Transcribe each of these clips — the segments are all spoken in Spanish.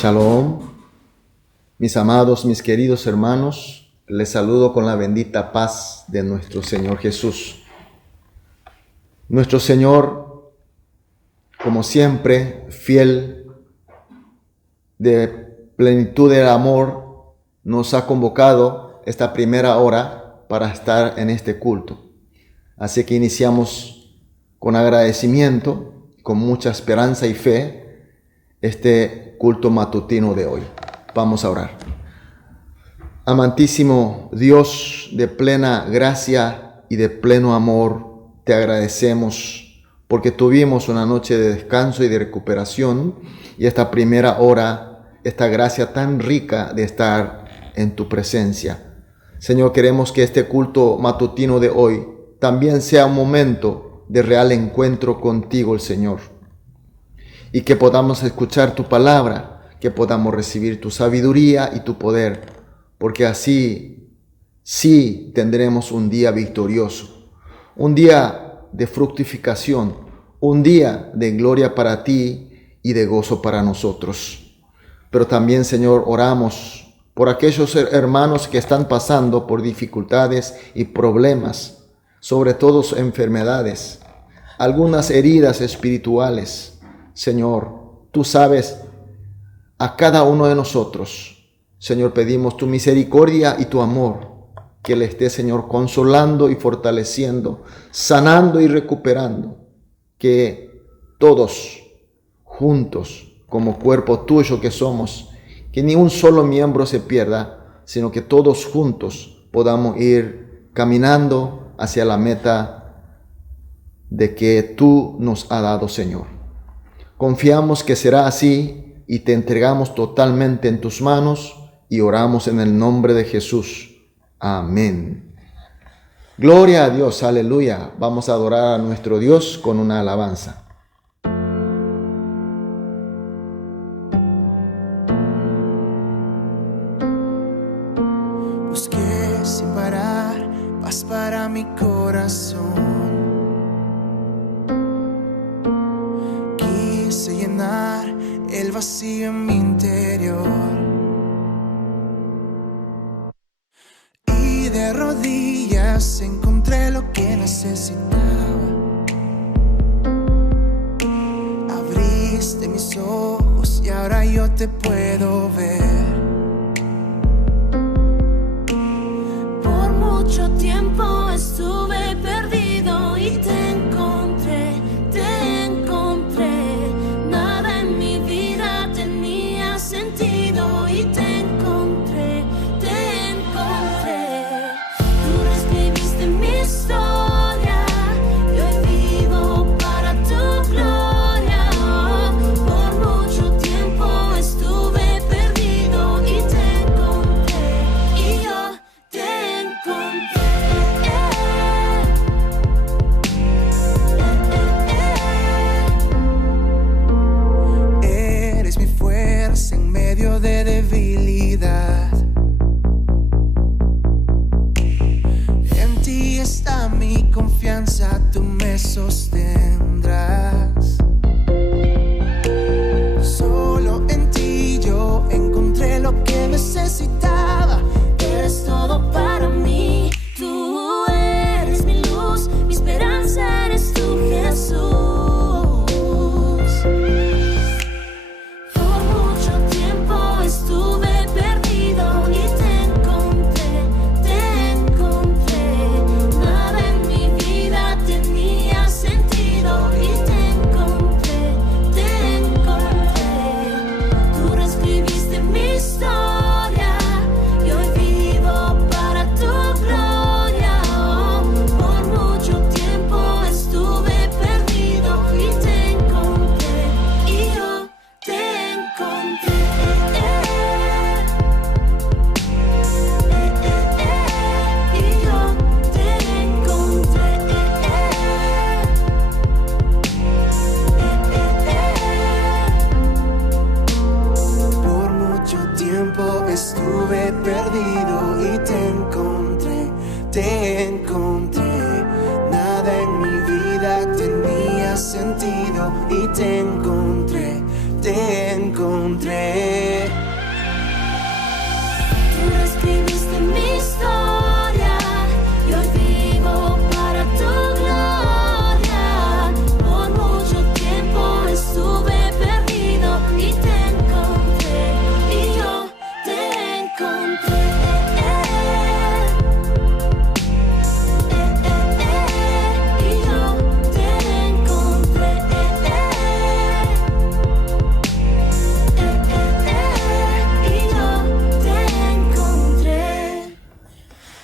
Shalom, mis amados, mis queridos hermanos, les saludo con la bendita paz de nuestro Señor Jesús. Nuestro Señor, como siempre, fiel, de plenitud del amor, nos ha convocado esta primera hora para estar en este culto. Así que iniciamos con agradecimiento, con mucha esperanza y fe, este culto matutino de hoy. Vamos a orar. Amantísimo Dios de plena gracia y de pleno amor, te agradecemos porque tuvimos una noche de descanso y de recuperación y esta primera hora, esta gracia tan rica de estar en tu presencia. Señor, queremos que este culto matutino de hoy también sea un momento de real encuentro contigo, el Señor, y que podamos escuchar tu palabra, que podamos recibir tu sabiduría y tu poder, porque así sí tendremos un día victorioso, un día de fructificación, un día de gloria para ti y de gozo para nosotros. Pero también, Señor, oramos por aquellos hermanos que están pasando por dificultades y problemas, sobre todo enfermedades, algunas heridas espirituales. Señor, tú sabes a cada uno de nosotros. Señor, pedimos tu misericordia y tu amor, que le esté, Señor, consolando y fortaleciendo, sanando y recuperando, que todos juntos, como cuerpo tuyo que somos, que ni un solo miembro se pierda, sino que todos juntos podamos ir caminando hacia la meta de que tú nos has dado, Señor. Confiamos que será así y te entregamos totalmente en tus manos y oramos en el nombre de Jesús. Amén. Gloria a Dios, aleluya. Vamos a adorar a nuestro Dios con una alabanza. Busqué sin parar paz para mi corazón. Quise llenar el vacío en mi interior y de rodillas encontré lo que necesitaba. Abriste mis ojos y ahora yo te puedo ver. Por mucho tiempo estuve perdido y te encontré, te encontré. Nada en mi vida tenía sentido y te encontré, te encontré. Tú reescribiste mi historia y hoy vivo para tu gloria. Por mucho tiempo estuve perdido y te encontré, y yo te encontré. Eres mi fuerza en medio de debilidad. En ti está mi confianza, tú me sostendrás. Solo en ti yo encontré lo que necesitaba. Eres todo para mí. Tú eres mi luz, mi esperanza eres tú, Jesús. Por mucho tiempo estuve perdido y te encontré, te encontré. Nada en mi vida tenía sentido y te encontré, te encontré. Tú reescribiste mi historia y hoy vivo para tu gloria. Por mucho tiempo estuve perdido y te encontré, y yo te encontré. Y yo te encontré. Por mucho tiempo estuve perdido y te encontré, te encontré. Nada en mi vida tenía sentido y te encontré, te encontré.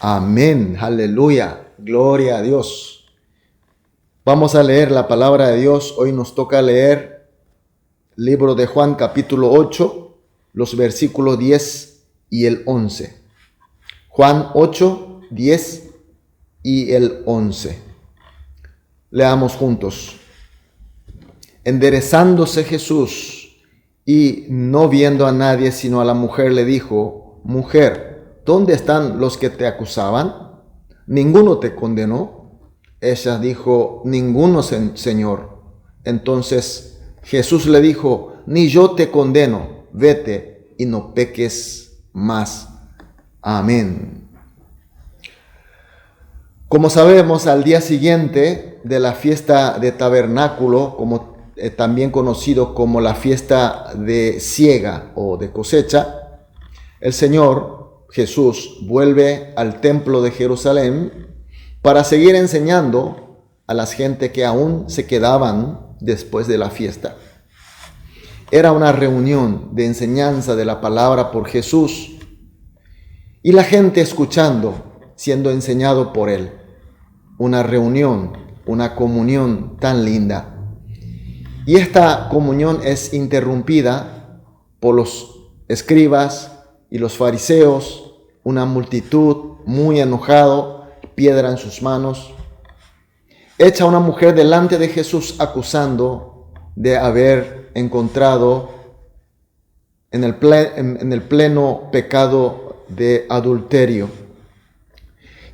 Amén. Aleluya. Gloria a Dios. Vamos a leer la palabra de Dios. Hoy nos toca leer el libro de Juan capítulo 8, los versículos 10 y el 11. Juan 8, 10 y el 11. Leamos juntos. Enderezándose Jesús y no viendo a nadie sino a la mujer, le dijo: Mujer, ¿dónde están los que te acusaban? ¿Ninguno te condenó? Ella dijo: Ninguno, Señor. Entonces Jesús le dijo: Ni yo te condeno, vete y no peques más. Amén. Como sabemos, al día siguiente de la fiesta de tabernáculo, también conocido como la fiesta de siega o de cosecha, el Señor Jesús vuelve al templo de Jerusalén para seguir enseñando a las gente que aún se quedaban después de la fiesta. Era una reunión de enseñanza de la palabra por Jesús y la gente escuchando, siendo enseñado por Él. Una reunión, una comunión tan linda. Y esta comunión es interrumpida por los escribas y los fariseos, una multitud muy enojado, piedra en sus manos. Echa a una mujer delante de Jesús acusando de haber encontrado en el pleno pecado de adulterio.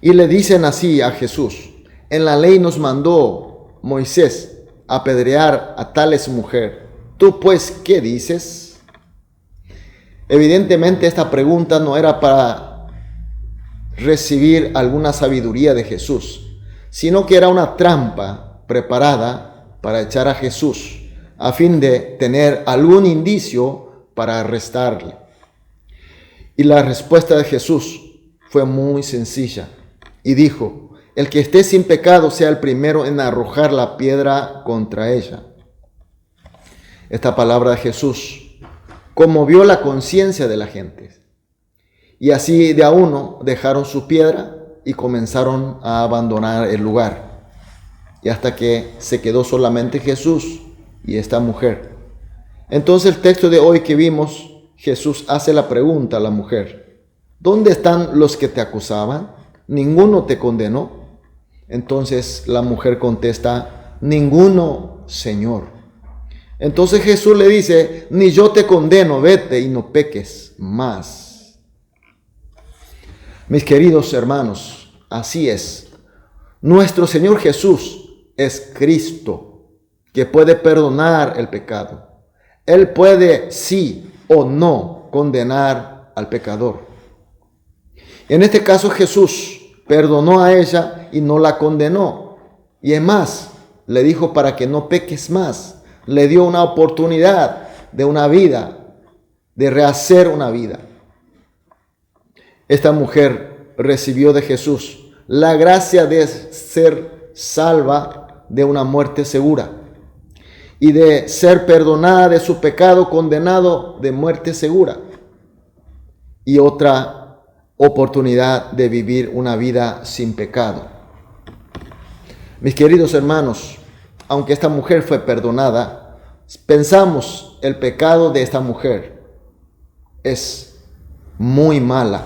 Y le dicen así a Jesús: en la ley nos mandó Moisés apedrear a tales mujer. ¿Tú pues qué dices? Evidentemente esta pregunta no era para recibir alguna sabiduría de Jesús, sino que era una trampa preparada para echar a Jesús a fin de tener algún indicio para arrestarle. Y la respuesta de Jesús fue muy sencilla y dijo: el que esté sin pecado sea el primero en arrojar la piedra contra ella. Esta palabra de Jesús conmovió la conciencia de la gente. Y así de a uno dejaron su piedra y comenzaron a abandonar el lugar. Y hasta que se quedó solamente Jesús y esta mujer. Entonces el texto de hoy que vimos, Jesús hace la pregunta a la mujer: ¿dónde están los que te acusaban? ¿Ninguno te condenó? Entonces la mujer contesta: ninguno, Señor. Entonces Jesús le dice: ni yo te condeno, vete y no peques más. Mis queridos hermanos, así es. Nuestro Señor Jesús es Cristo, que puede perdonar el pecado. Él puede, sí o no, condenar al pecador. En este caso Jesús perdonó a ella y no la condenó. Y es más, le dijo para que no peques más. Le dio una oportunidad de una vida, de rehacer una vida. Esta mujer recibió de Jesús la gracia de ser salva de una muerte segura y de ser perdonada de su pecado, condenado de muerte segura, y otra oportunidad de vivir una vida sin pecado. Mis queridos hermanos, aunque esta mujer fue perdonada, pensamos el pecado de esta mujer es muy malo.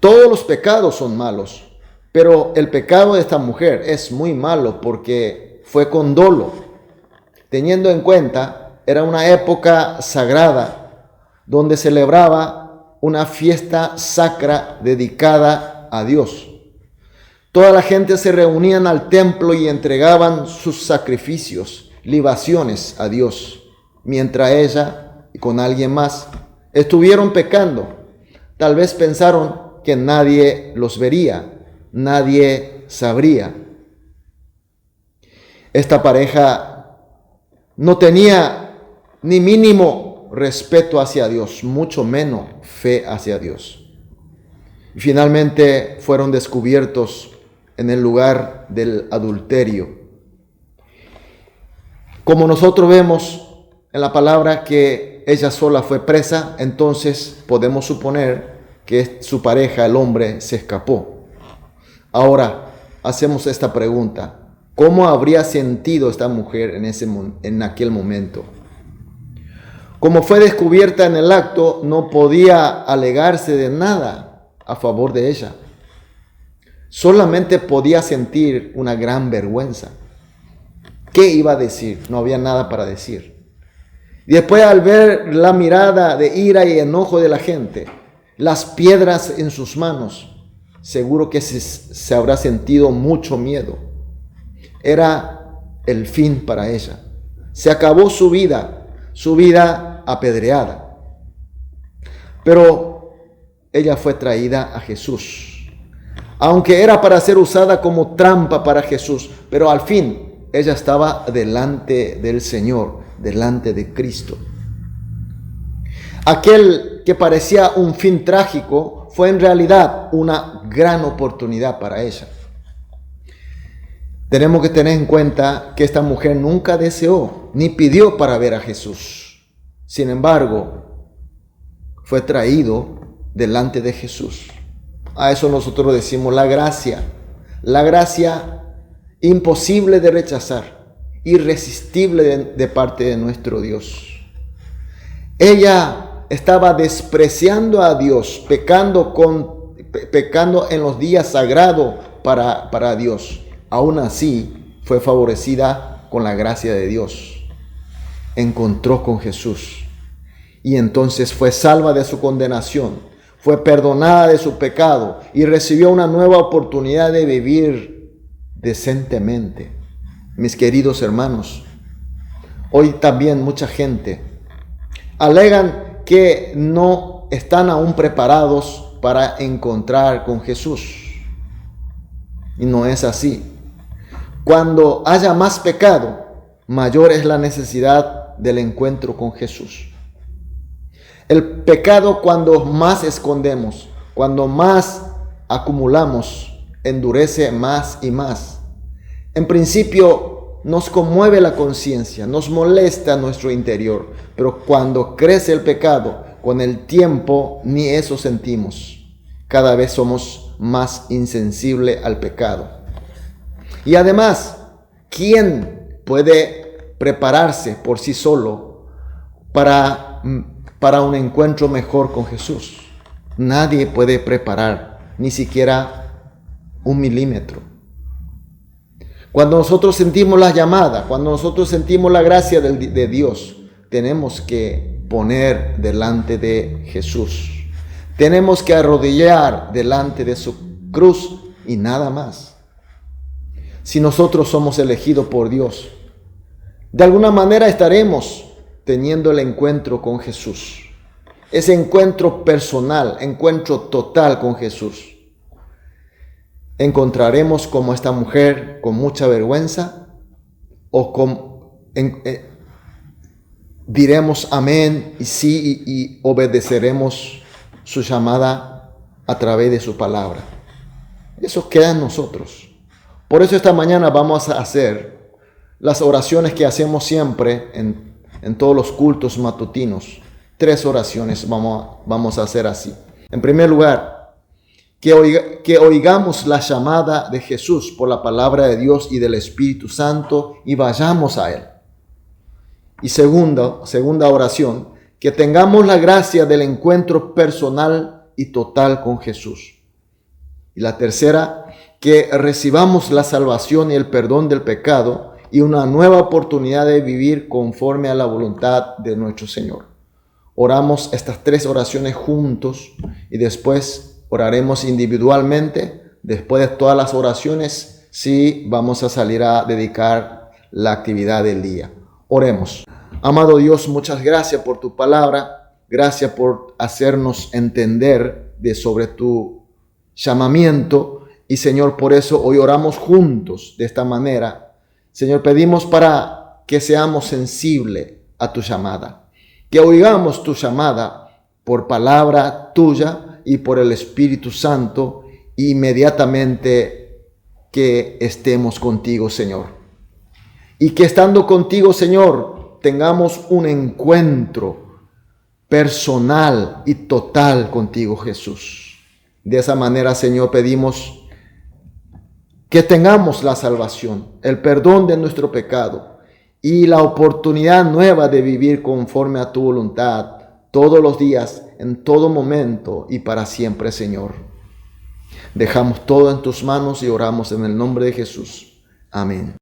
Todos los pecados son malos, pero el pecado de esta mujer es muy malo porque fue con dolo. Teniendo en cuenta, era una época sagrada donde celebraba una fiesta sacra dedicada a Dios. Toda la gente se reunían al templo y entregaban sus sacrificios, libaciones a Dios, mientras ella y con alguien más estuvieron pecando. Tal vez pensaron que nadie los vería, nadie sabría. Esta pareja no tenía ni mínimo respeto hacia Dios, mucho menos fe hacia Dios. Y finalmente fueron descubiertos en el lugar del adulterio. Como nosotros vemos en la palabra que ella sola fue presa, entonces podemos suponer que su pareja, el hombre, se escapó. Ahora, hacemos esta pregunta. ¿Cómo habría sentido esta mujer en aquel momento? Como fue descubierta en el acto, no podía alegarse de nada a favor de ella. Solamente podía sentir una gran vergüenza. ¿Qué iba a decir? No había nada para decir. Y después, al ver la mirada de ira y enojo de la gente, las piedras en sus manos, seguro que se habrá sentido mucho miedo. Era el fin para ella. Se acabó su vida apedreada. Pero ella fue traída a Jesús. Aunque era para ser usada como trampa para Jesús, pero al fin ella estaba delante del Señor, delante de Cristo. Aquel que parecía un fin trágico fue en realidad una gran oportunidad para ella. Tenemos que tener en cuenta que esta mujer nunca deseó ni pidió para ver a Jesús. Sin embargo, fue traído delante de Jesús. A eso nosotros decimos la gracia imposible de rechazar, irresistible de parte de nuestro Dios. Ella estaba despreciando a Dios, pecando en los días sagrados para Dios. Aún así, fue favorecida con la gracia de Dios. Encontró con Jesús y entonces fue salva de su condenación. Fue perdonada de su pecado y recibió una nueva oportunidad de vivir decentemente. Mis queridos hermanos, hoy también mucha gente alegan que no están aún preparados para encontrar con Jesús. Y no es así. Cuando haya más pecado, mayor es la necesidad del encuentro con Jesús. El pecado, cuando más escondemos, cuando más acumulamos, endurece más y más. En principio nos conmueve la conciencia, nos molesta nuestro interior, pero cuando crece el pecado, con el tiempo ni eso sentimos. Cada vez somos más insensibles al pecado. Y además, ¿quién puede prepararse por sí solo para un encuentro mejor con Jesús? Nadie puede preparar, ni siquiera 1 milímetro. Cuando nosotros sentimos la llamada, cuando nosotros sentimos la gracia de Dios, tenemos que poner delante de Jesús. Tenemos que arrodillar delante de su cruz y nada más. Si nosotros somos elegidos por Dios, de alguna manera estaremos teniendo el encuentro con Jesús. Ese encuentro personal, encuentro total con Jesús. ¿Encontraremos como esta mujer con mucha vergüenza? ¿O diremos amén y sí y obedeceremos su llamada a través de su palabra? Eso queda en nosotros. Por eso esta mañana vamos a hacer las oraciones que hacemos siempre en todos los cultos matutinos. 3 oraciones vamos a hacer así. En primer lugar, que oigamos la llamada de Jesús por la palabra de Dios y del Espíritu Santo y vayamos a Él. Y segunda oración, que tengamos la gracia del encuentro personal y total con Jesús. Y la tercera, que recibamos la salvación y el perdón del pecado y una nueva oportunidad de vivir conforme a la voluntad de nuestro Señor. Oramos estas 3 oraciones juntos y después oraremos individualmente. Después de todas las oraciones, sí vamos a salir a dedicar la actividad del día. Oremos. Amado Dios, muchas gracias por tu palabra. Gracias por hacernos entender sobre tu llamamiento. Y Señor, por eso hoy oramos juntos de esta manera. Señor, pedimos para que seamos sensibles a tu llamada. Que oigamos tu llamada por palabra tuya y por el Espíritu Santo. Inmediatamente que estemos contigo, Señor. Y que estando contigo, Señor, tengamos un encuentro personal y total contigo, Jesús. De esa manera, Señor, pedimos que tengamos la salvación, el perdón de nuestro pecado y la oportunidad nueva de vivir conforme a tu voluntad todos los días, en todo momento y para siempre, Señor. Dejamos todo en tus manos y oramos en el nombre de Jesús. Amén.